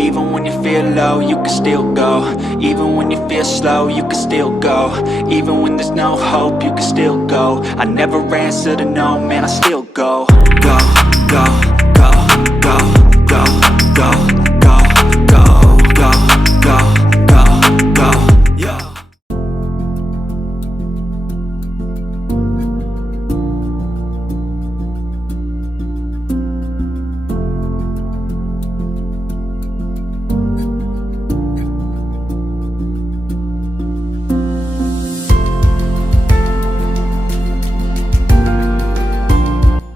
Even when you feel low, you can still go. Even when you feel slow, you can still go. Even when there's no hope, you can still go. I never answer to no, man, I still go. Go, go, go, go, go, go, go, go, go, go, go, go, yeah.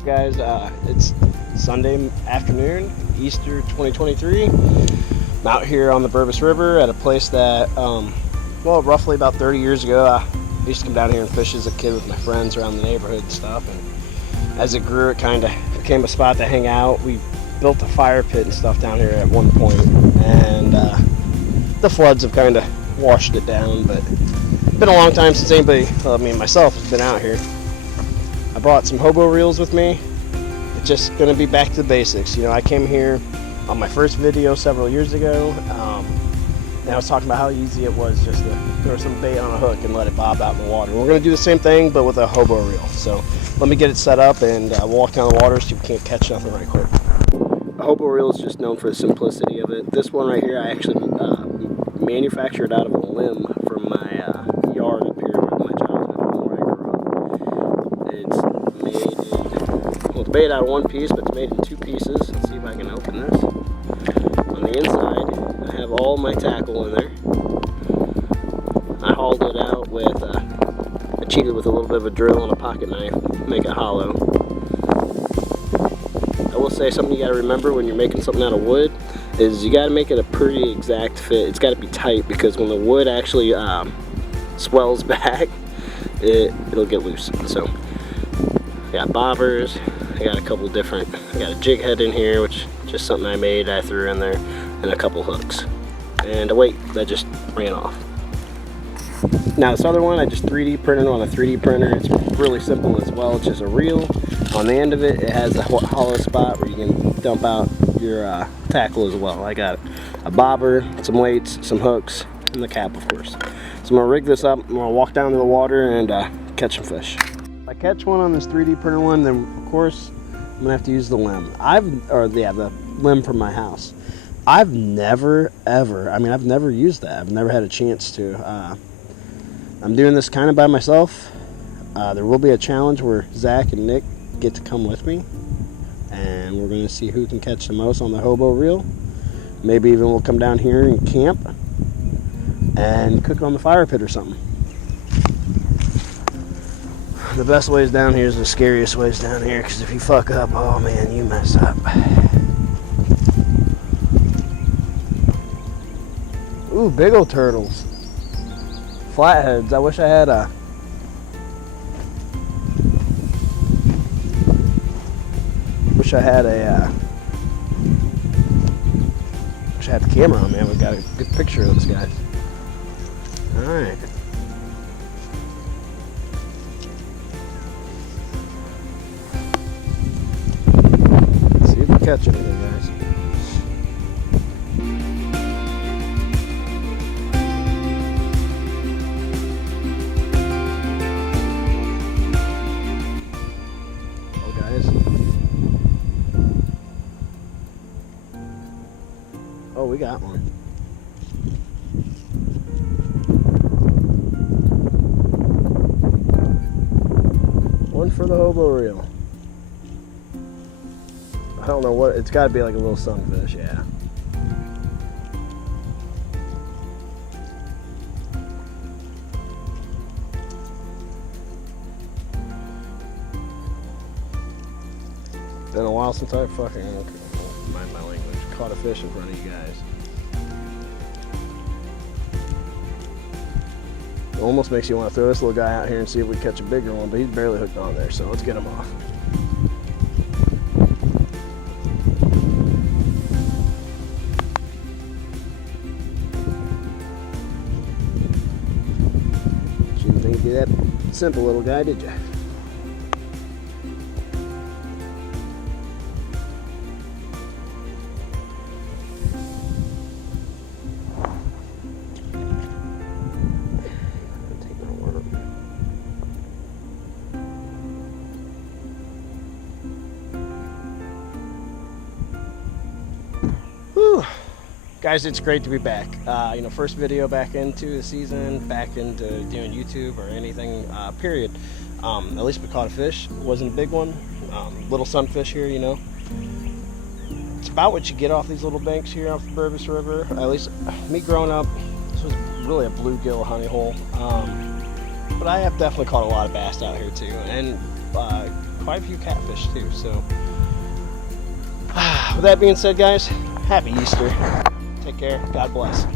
Guys, it's Sunday afternoon, Easter 2023. I'm out here on the Burbus River at a place that, well, roughly about 30 years ago, I used to come down here and fish as a kid with my friends around the neighborhood and stuff. And as it grew, it kind of became a spot to hang out. We built a fire pit and stuff down here at one point, and the floods have kind of washed it down. But it's been a long time since anybody, well, I mean myself, has been out here. I brought some Hobo reels with me. It's just gonna be back to the basics. You know, I came here on my first video several years ago, and I was talking about how easy it was just to throw some bait on a hook and let it bob out in the water. We're gonna do the same thing, but with a Hobo reel. So let me get it set up and we'll walk down the water so we can't catch nothing right quick. A Hobo reel is just known for the simplicity of it. This one right here, I actually manufactured out of a limb from my yard up here with my childhood home where I grew up. It's made in, well, it's made out of one piece, but it's made in two pieces. Let's see if I can open this. On the inside, I have all my tackle in there. I hauled it out with, I cheated with a little bit of a drill and a pocket knife, make it hollow. I will say something you gotta remember when you're making something out of wood is you gotta make it a pretty exact fit. It's gotta be tight, because when the wood actually swells back, it'll get loose. So I got bobbers, I got a couple different, I got a jig head in here, which is just something I made, I threw in there, and a couple hooks. And a weight that just ran off. Now this other one, I just 3D printed on a 3D printer. It's really simple as well. It's just a reel. On the end of it, it has a hollow spot where you can dump out your tackle as well. I got a bobber, some weights, some hooks, and the cap, of course. So I'm gonna rig this up. I'm gonna walk down to the water and catch some fish. If I catch one on this 3D printer one, then of course I'm gonna have to use the limb. The limb from my house. I've never ever, I've never used that. I've never had a chance to. I'm doing this kind of by myself. There will be a challenge where Zach and Nick get to come with me, and we're going to see who can catch the most on the Hobo reel. Maybe even we'll come down here and camp and cook on the fire pit or something. The best ways down here is the scariest ways down here, because if you fuck up, oh man, you mess up. Ooh, big old turtles. Flatheads. I wish I had a the camera on me. I would got a good picture of those guys. Alright. Let's see if we catch anything, guys. Oh, we got one. One for the Hobo reel. I don't know what, it's got to be like a little sunfish, yeah. Been a while since I fucking, mind my language, caught a fish in front of you guys. It almost makes you want to throw this little guy out here and see if we catch a bigger one, but he's barely hooked on there, so let's get him off. You didn't think it'd be that simple, little guy, did you? Whew. Guys, it's great to be back. First video back into the season, back into doing YouTube or anything, period. At least we caught a fish. It wasn't a big one. Little sunfish here, It's about what you get off these little banks here off the Burbus River. At least me growing up, this was really a bluegill honey hole. But I have definitely caught a lot of bass out here too, and quite a few catfish too. So, with that being said, guys, happy Easter. Take care. God bless.